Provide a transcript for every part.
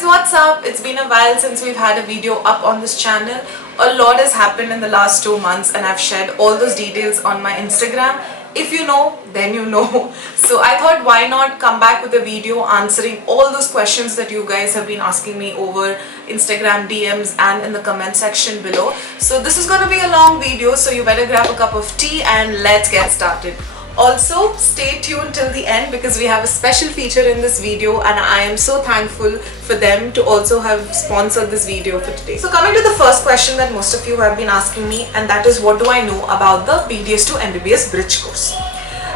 guys, what's up? It's been a while since we've had a video up on this channel. A lot has happened in the last 2 months and I've shared all those details on my Instagram. If you know, then you know. So I thought, why not come back with a video answering all those questions that you guys have been asking me over Instagram DMs and in the comment section below. So this is going to be a long video, so you better grab a cup of tea and let's get started. Also, stay tuned till the end because we have a special feature in this video and I am so thankful for them to also have sponsored this video for today. So coming to the first question that most of you have been asking me, and that is, what do I know about the BDS to MBBS bridge course?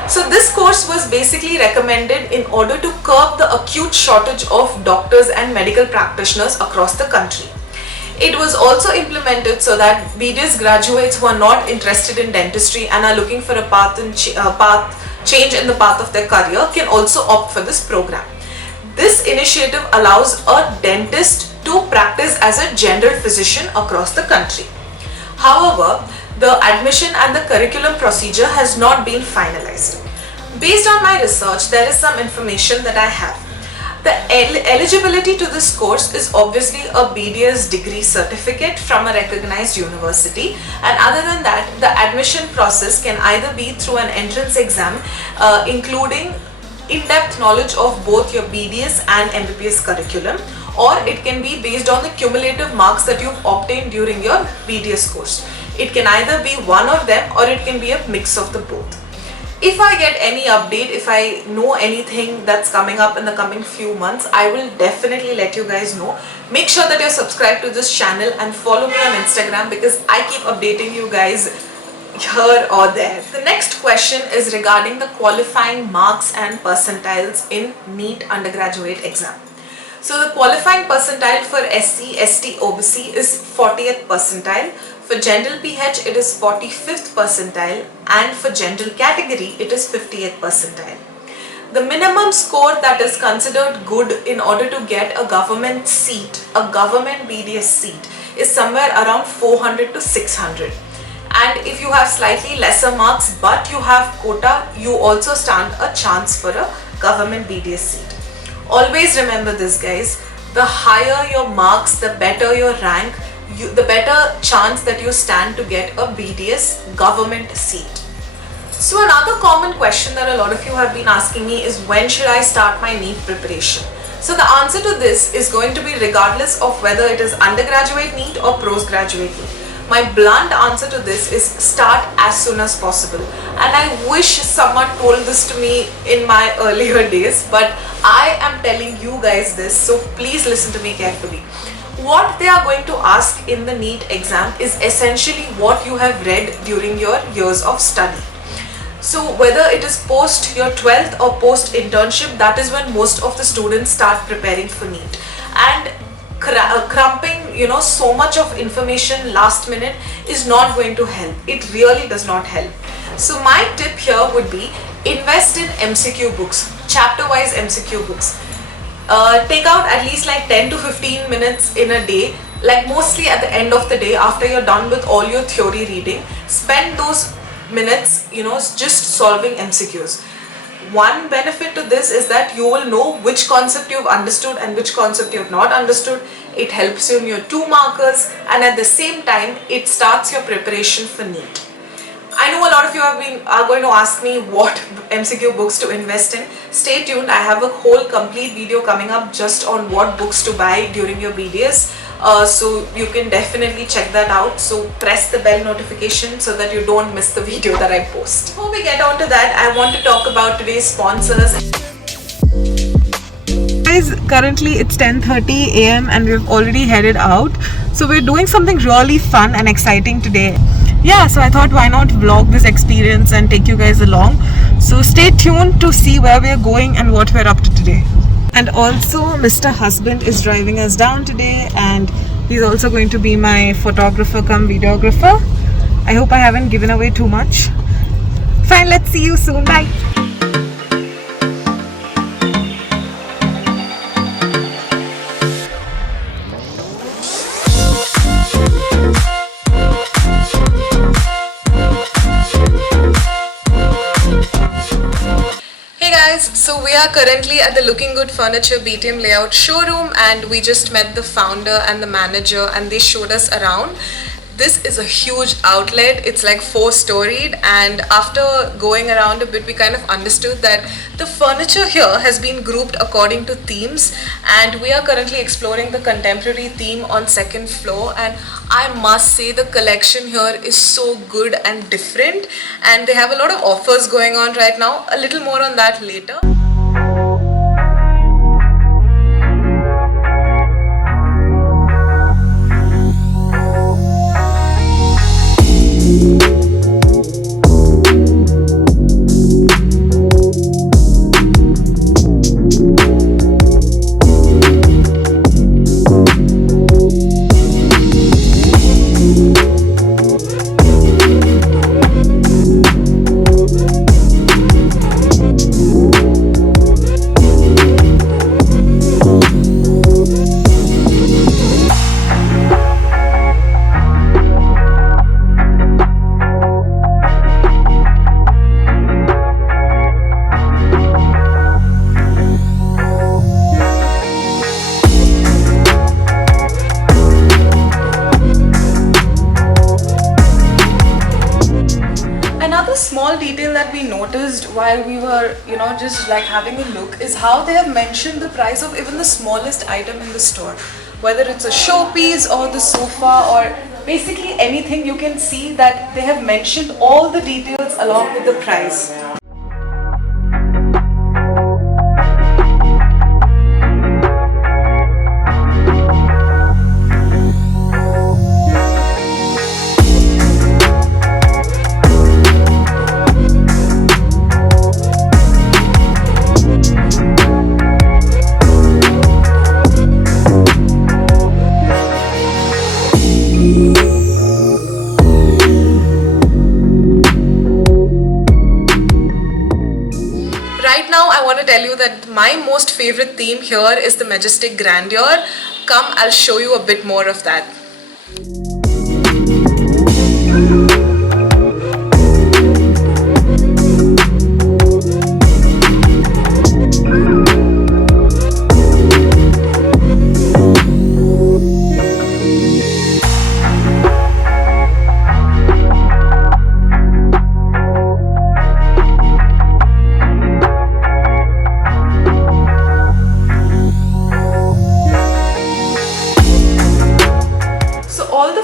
So this course was basically recommended in order to curb the acute shortage of doctors and medical practitioners across the country. It was also implemented so that BDS graduates who are not interested in dentistry and are looking for a change in the path of their career can also opt for this program. This initiative allows a dentist to practice as a general physician across the country. However, the admission and the curriculum procedure has not been finalized. Based on my research, there is some information that I have. The eligibility to this course is obviously a BDS degree certificate from a recognized university, and other than that, the admission process can either be through an entrance exam including in-depth knowledge of both your BDS and MBBS curriculum, or it can be based on the cumulative marks that you've obtained during your BDS course. It can either be one of them or it can be a mix of the both. If I get any update, if I know anything that's coming up in the coming few months, I will definitely let you guys know. Make sure that you're subscribed to this channel and follow me on Instagram because I keep updating you guys here or there. The next question is regarding the qualifying marks and percentiles in NEET undergraduate exam. So the qualifying percentile for SC, ST, OBC is 40th percentile. For general PH, it is 45th percentile, and for general category, it is 50th percentile. The minimum score that is considered good in order to get a government seat, a government BDS seat, is somewhere around 400 to 600. And if you have slightly lesser marks but you have quota, you also stand a chance for a government BDS seat. Always remember this, guys. The higher your marks, the better your rank, the better chance that you stand to get a BDS government seat. So another common question that a lot of you have been asking me is, when should I start my NEET preparation? So the answer to this is going to be regardless of whether it is undergraduate NEET or postgraduate NEET. My blunt answer to this is start as soon as possible. And I wish someone told this to me in my earlier days, but I am telling you guys this, so please listen to me carefully. What they are going to ask in the NEET exam is essentially what you have read during your years of study. So whether it is post your 12th or post internship, that is when most of the students start preparing for NEET. And cramping, so much of information last minute is not going to help. It really does not help. So my tip here would be, invest in MCQ books, chapter-wise MCQ books. Take out at least like 10 to 15 minutes in a day, like mostly at the end of the day after you're done with all your theory reading. Spend those minutes, just solving MCQs. One benefit to this is that you will know which concept you've understood and which concept you've not understood. It helps you in your 2 markers, and at the same time it starts your preparation for NEET. I know a lot of you are going to ask me what MCQ books to invest in. Stay tuned, I have a whole complete video coming up just on what books to buy during your BDS. So you can definitely check that out. So press the bell notification so that you don't miss the video that I post. Before we get on to that, I want to talk about today's sponsors. Guys, currently it's 10:30 a.m. and we've already headed out. So we're doing something really fun and exciting today. Yeah, so I thought, why not vlog this experience and take you guys along. So stay tuned to see where we're going and what we're up to today. And also Mr. Husband is driving us down today, and he's also going to be my photographer cum videographer. I hope I haven't given away too much. Fine, let's see you soon. Bye. So we are currently at the Looking Good Furniture BTM layout showroom, and we just met the founder and the manager and they showed us around. This is a huge outlet. It's like 4-storied, and after going around a bit we kind of understood that the furniture here has been grouped according to themes, and we are currently exploring the contemporary theme on second floor. And I must say the collection here is so good and different, and they have a lot of offers going on right now. A little more on that later. Another small detail that we noticed while we were, just like having a look is how they have mentioned the price of even the smallest item in the store. Whether it's a showpiece or the sofa or basically anything, you can see that they have mentioned all the details along with the price. Right now, I want to tell you that my most favorite theme here is the Majestic Grandeur. Come, I'll show you a bit more of that.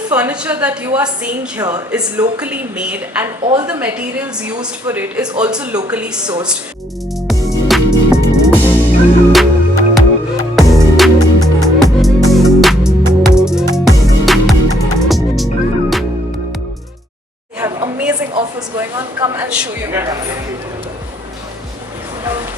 Furniture that you are seeing here is locally made, and all the materials used for it is also locally sourced. They have amazing offers going on. Come, I'll show you.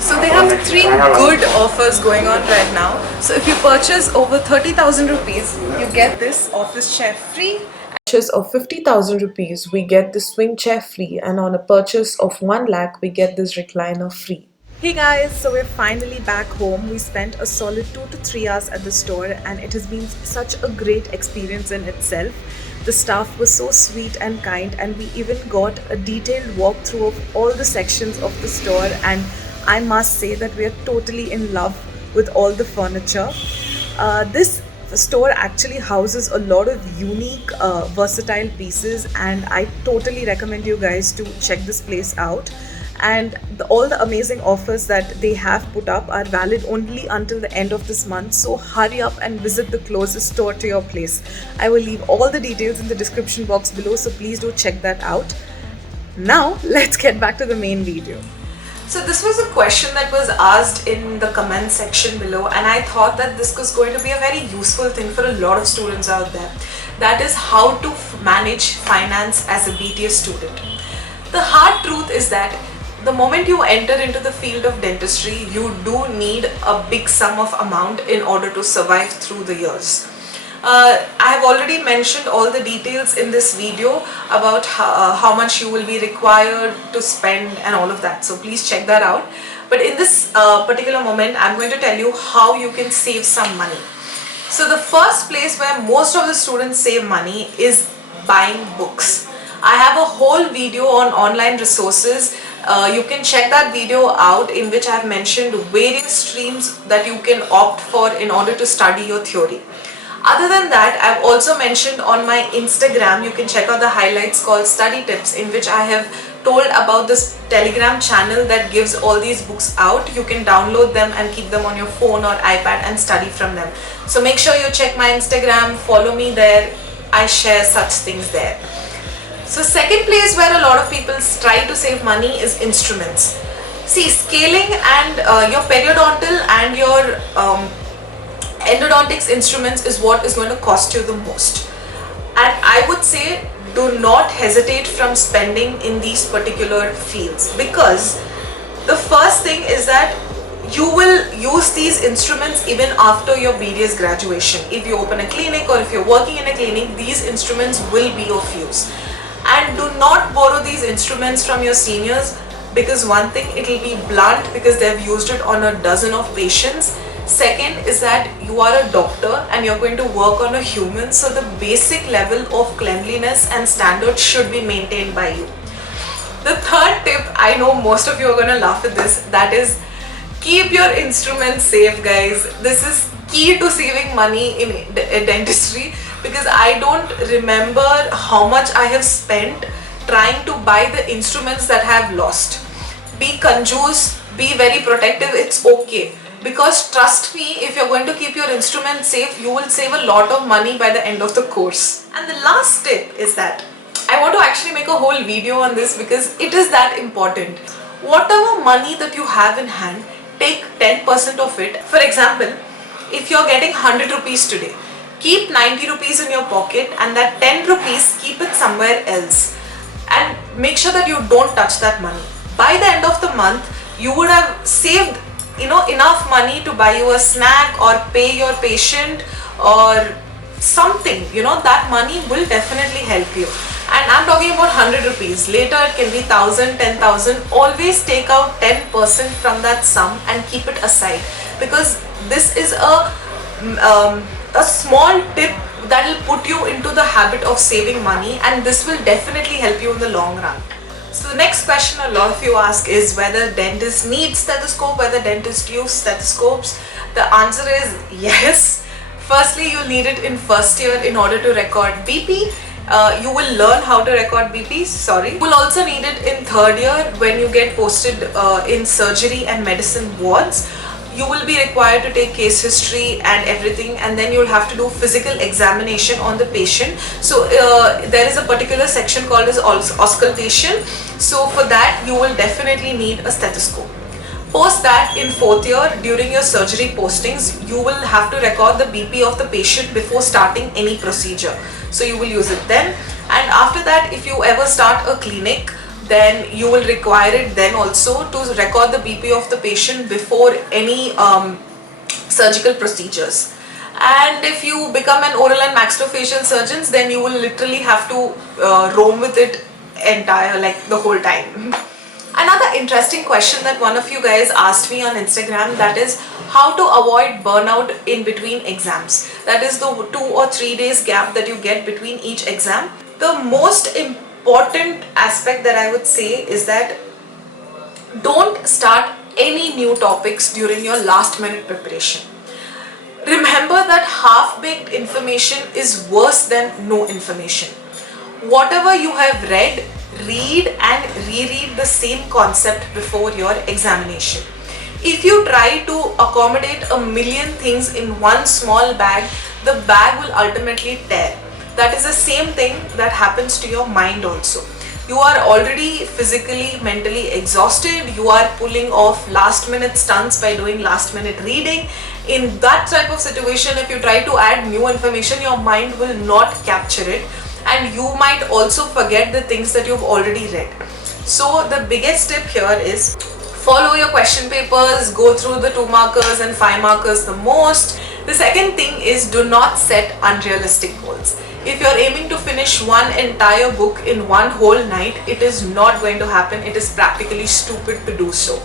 So they have 3 good offers going on right now. So if you purchase over 30,000 rupees, you get this office chair free. Purchase of 50,000 rupees, we get this swing chair free, and on a purchase of 1 lakh, we get this recliner free. Hey guys, so we're finally back home. We spent a solid 2 to 3 hours at the store, and it has been such a great experience in itself. The staff was so sweet and kind, and we even got a detailed walkthrough of all the sections of the store, and I must say that we are totally in love with all the furniture. This store actually houses a lot of unique versatile pieces, and I totally recommend you guys to check this place out. And all the amazing offers that they have put up are valid only until the end of this month, so hurry up and visit the closest store to your place. I will leave all the details in the description box below, so please do check that out. Now let's get back to the main video. So this was a question that was asked in the comment section below, and I thought that this was going to be a very useful thing for a lot of students out there. That is how to manage finance as a BTS student. The hard truth is that the moment you enter into the field of dentistry, you do need a big sum of amount in order to survive through the years. I have already mentioned all the details in this video about how much you will be required to spend and all of that, so please check that out. But in this particular moment, I'm going to tell you how you can save some money. So the first place where most of the students save money is buying books. I have a whole video on online resources You can check that video out, in which I have mentioned various streams that you can opt for in order to study your theory. Other than that, I've also mentioned on my Instagram, you can check out the highlights called Study Tips, in which I have told about this Telegram channel that gives all these books out. You can download them and keep them on your phone or iPad and study from them. So make sure you check my Instagram, follow me there. I share such things there. So second place where a lot of people try to save money is instruments. See, scaling and your periodontal and your endodontics instruments is what is going to cost you the most. And I would say do not hesitate from spending in these particular fields, because the first thing is that you will use these instruments even after your BDS graduation. If you open a clinic or if you're working in a clinic, these instruments will be of use. And do not borrow these instruments from your seniors, because one thing, it will be blunt because they've used it on a dozen of patients. Second is that you are a doctor and you're going to work on a human, so the basic level of cleanliness and standards should be maintained by you. The third tip, I know most of you are going to laugh at this, that is keep your instruments safe, guys. This is key to saving money in dentistry, because I don't remember how much I have spent trying to buy the instruments that I have lost. Be conjuice, be very protective, it's okay. Because trust me, if you're going to keep your instruments safe, you will save a lot of money by the end of the course. And the last tip is that I want to actually make a whole video on this because it is that important. Whatever money that you have in hand, take 10% of it. For example, if you're getting 100 rupees today, keep 90 rupees in your pocket and that 10 rupees keep it somewhere else. And make sure that you don't touch that money. By the end of the month, you would have saved enough money to buy you a snack or pay your patient or something. That money will definitely help you. And I'm talking about 100 rupees. Later it can be 1,000, 10,000. Always take out 10% from that sum and keep it aside, because this is a small tip that will put you into the habit of saving money, and this will definitely help you in the long run. So the next question a lot of you ask is whether dentists need stethoscope, whether dentists use stethoscopes. The answer is yes. Firstly, you'll need it in first year in order to record BP. You will learn how to record BP, sorry. You will also need it in third year when you get posted in surgery and medicine wards. You will be required to take case history and everything, and then you'll have to do physical examination on the patient. So there is a particular section called as auscultation. So for that you will definitely need a stethoscope. Post that, in fourth year, during your surgery postings, you will have to record the BP of the patient before starting any procedure. So you will use it then. And after that, if you ever start a clinic, then you will require it then also to record the BP of the patient before any surgical procedures. And if you become an oral and maxillofacial surgeons, then you will literally have to roam with it the whole time. Another interesting question that one of you guys asked me on Instagram, that is how to avoid burnout in between exams. That is the 2 or 3 days gap that you get between each exam. The most important aspect that I would say is that don't start any new topics during your last minute preparation. Remember that half-baked information is worse than no information. Whatever you have read, read and reread the same concept before your examination. If you try to accommodate a million things in one small bag, the bag will ultimately tear. That is the same thing that happens to your mind also. You are already physically, mentally exhausted. You are pulling off last minute stunts by doing last minute reading. In that type of situation, if you try to add new information, your mind will not capture it, and you might also forget the things that you've already read. So the biggest tip here is follow your question papers, go through the 2 markers and 5 markers the most. The second thing is do not set unrealistic goals. If you're aiming to finish one entire book in one whole night, it is not going to happen. It is practically stupid to do so.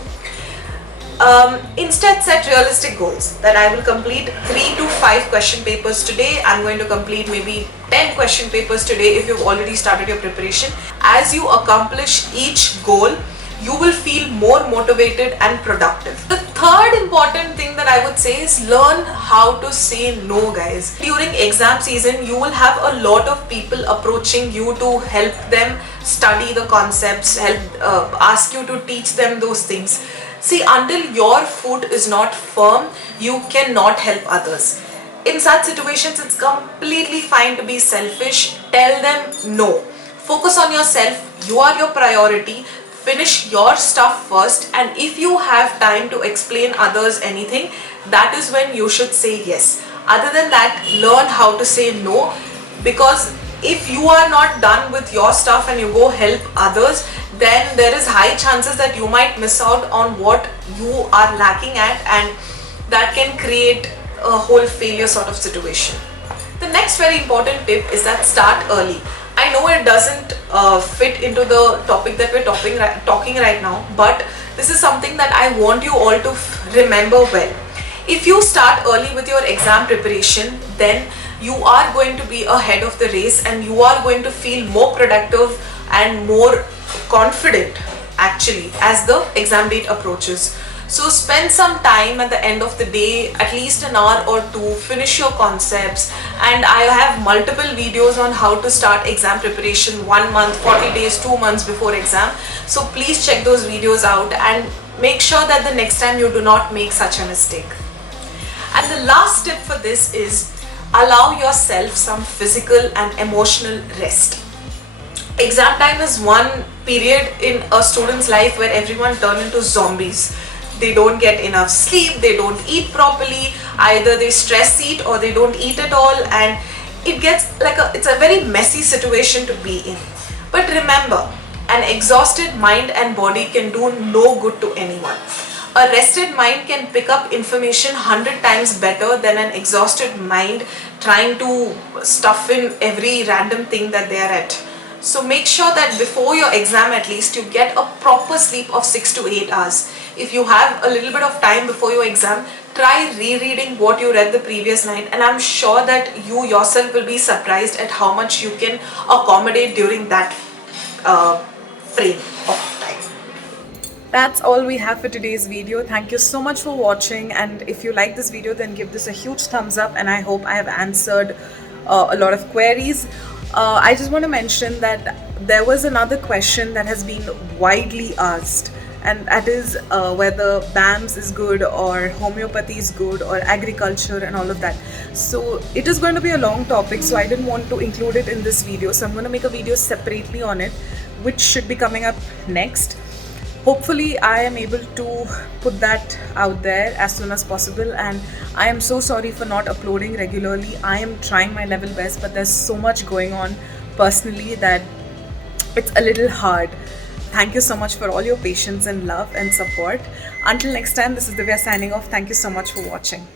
Instead, set realistic goals that I will complete 3 to 5 question papers today. I'm going to complete maybe 10 question papers today if you've already started your preparation. As you accomplish each goal, you will feel more motivated and productive. The third important thing that I would say is learn how to say no, guys. During exam season, you will have a lot of people approaching you to help them study the concepts, ask you to teach them those things. See, until your foot is not firm, you cannot help others. In such situations, it's completely fine to be selfish. Tell them no. Focus on yourself. You are your priority. Finish your stuff first, and if you have time to explain others anything, that is when you should say yes. Other than that, learn how to say no, because if you are not done with your stuff and you go help others, then there is high chances that you might miss out on what you are lacking at, and that can create a whole failure sort of situation. The next very important tip is that start early. I know it doesn't fit into the topic that we're talking right now, but this is something that I want you all to remember well. If you start early with your exam preparation, then you are going to be ahead of the race, and you are going to feel more productive and more confident actually as the exam date approaches. So spend some time at the end of the day, at least an hour or two, finish your concepts, and I have multiple videos on how to start exam preparation 1 month, 40 days, 2 months before exam. So please check those videos out and make sure that the next time you do not make such a mistake. And the last tip for this is allow yourself some physical and emotional rest. Exam time is one period in a student's life where everyone turns into zombies. They don't get enough sleep, they don't eat properly, either they stress eat or they don't eat at all, and it gets like it's a very messy situation to be in. But remember, an exhausted mind and body can do no good to anyone. A rested mind can pick up information 100 times better than an exhausted mind trying to stuff in every random thing that they are at. So make sure that before your exam at least you get a proper sleep of 6 to 8 hours. If you have a little bit of time before your exam, try rereading what you read the previous night, and I'm sure that you yourself will be surprised at how much you can accommodate during that frame of time. That's all we have for today's video. Thank you so much for watching, and if you like this video, then give this a huge thumbs up, and I hope I have answered a lot of queries. I just want to mention that there was another question that has been widely asked, and that is whether BAMS is good or homeopathy is good or agriculture and all of that. So it is going to be a long topic, so I didn't want to include it in this video, so I'm going to make a video separately on it, which should be coming up next. Hopefully I am able to put that out there as soon as possible, and I am so sorry for not uploading regularly. I am trying my level best, but there's so much going on personally that it's a little hard. Thank you so much for all your patience and love and support. Until next time, this is Divya signing off. Thank you so much for watching.